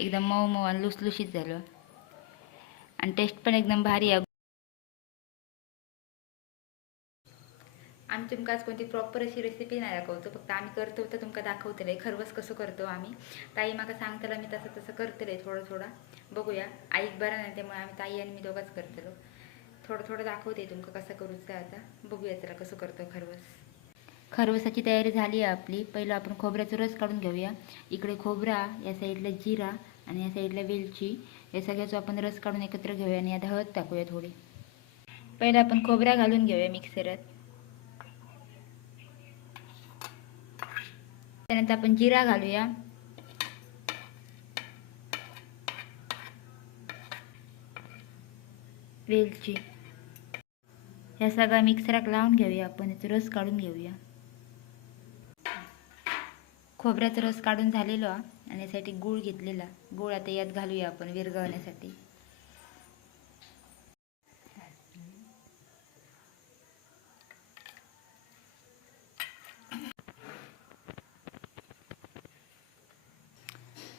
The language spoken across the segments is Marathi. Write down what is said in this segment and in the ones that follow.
एकदम मऊ मऊ आणि लुसलुशीत झालं. आणि टेस्ट पण एकदम भारी आहे. आम्ही तुमकां आज कोणती प्रॉपर अशी रेसिपी नाही दाखवतो फक्त आम्ही करतो तर तुमका दाखवतले खरवस कसं करतो आम्ही? ताई माका सांगतलं मी तसं तसं करतले थोडं थोडं. बघूया. आईक बरं नाही त्यामुळे आम्ही ताई आणि मी दोघंच करतलो. थोडं थोडं दाखवते तुमकां कसं करूचं आता. बघूया त्याला कसं करतो खरवस. खरवसाची तयारी झाली आहे आपली. पहिलं आपण खोबऱ्याचा रस काढून घेऊया. इकडे खोबरा या साईडला जिरा आणि या साईडला वेलची. या सगळ्याचा आपण रस काढून एकत्र घेऊया आणि आता हळद टाकूया थोडी. पहिलं आपण खोबरा घालून घेऊया मिक्सरात. त्यानंतर आपण जिरा घालूया. वेलची. ह्या सगळ्या मिक्सराक लावून घेऊया आपण. याचा रस काढून घेऊया. खोबऱ्याचा रस काढून झालेलो आणि यासाठी गूळ घेतलेला. गूळ आता यात घालूया आपण विरघळण्यासाठी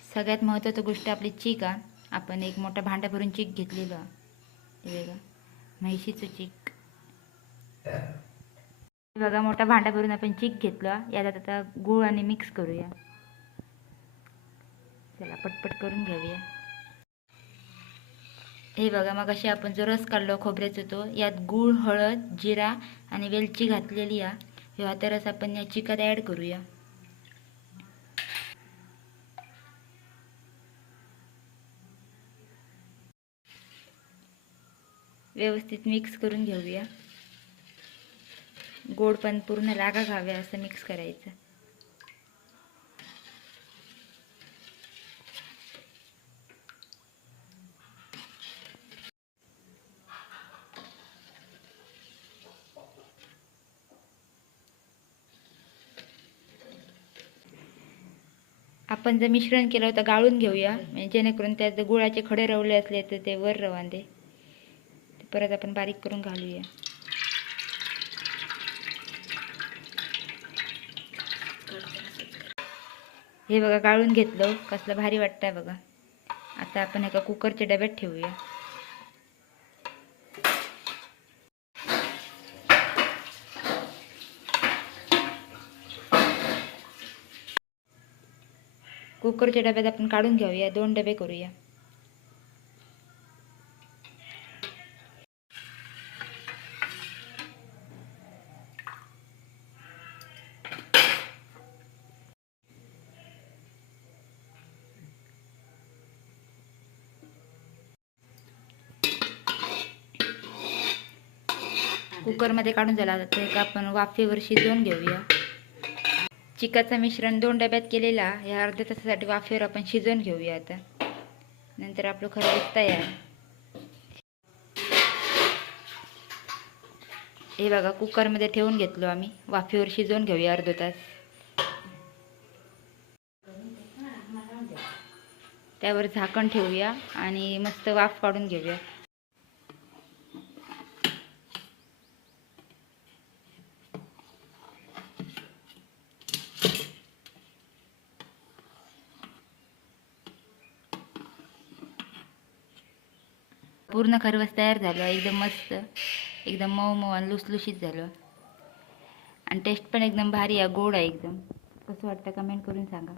सगळ्यात महत्त्वाची गोष्ट आपली चीक आ आपण एक मोठा भांडा भरून चीक घेतलेलो. हा. म्हैशीचं चीक. बघा मोठा भांडा भरून आपण चीक घेतला. याला यात आता गूळ आणि मिक्स करूया. चला पटपट करून घेऊया. हे बघा मग अशी आपण जो रस काढलो खोबऱ्याचा तो यात गूळ हळद जिरा आणि वेलची घातलेली आहे हा रस आपण या चिकात ॲड करूया. व्यवस्थित मिक्स करून घेऊया. गोड पण पूर्ण लागा खाव्या असं मिक्स करायचं. आपण जर मिश्रण केलं होतं गाळून घेऊया. म्हणजे जेणेकरून त्यात गुळाचे खडे रवले असले तर ते वर रवांदे. परत आपण बारीक करून घालूया. हे बघा गाळून घेतलं. कसलं भारी वाटतंय बघा. आता आपण एका कुकरच्या डब्यात ठेवूया. कुकरच्या डब्यात आपण काढून घेऊया. दोन डबे करूया. कुकरमध्ये काढून झाला तर एक आपण वाफेवर शिजवून घेऊया. चिकाचं मिश्रण दोन डब्यात केलेला या अर्ध्या तासासाठी वाफेवर आपण शिजवून घेऊया आता. नंतर आपलं खरं तयार. हे बघा कुकरमध्ये ठेवून घेतलो आम्ही. वाफेवर शिजवून घेऊया अर्धा तास. त्यावर झाकण ठेवूया आणि मस्त वाफ काढून घेऊया. पूर्ण खरवस तयार झालं एकदम मस्त एकदम मऊ मऊ आणि लुसलुशीत झालं. आणि टेस्ट पण एकदम भारी आहे गोड आहे एकदम. कसं वाटतं कमेंट करून सांगा.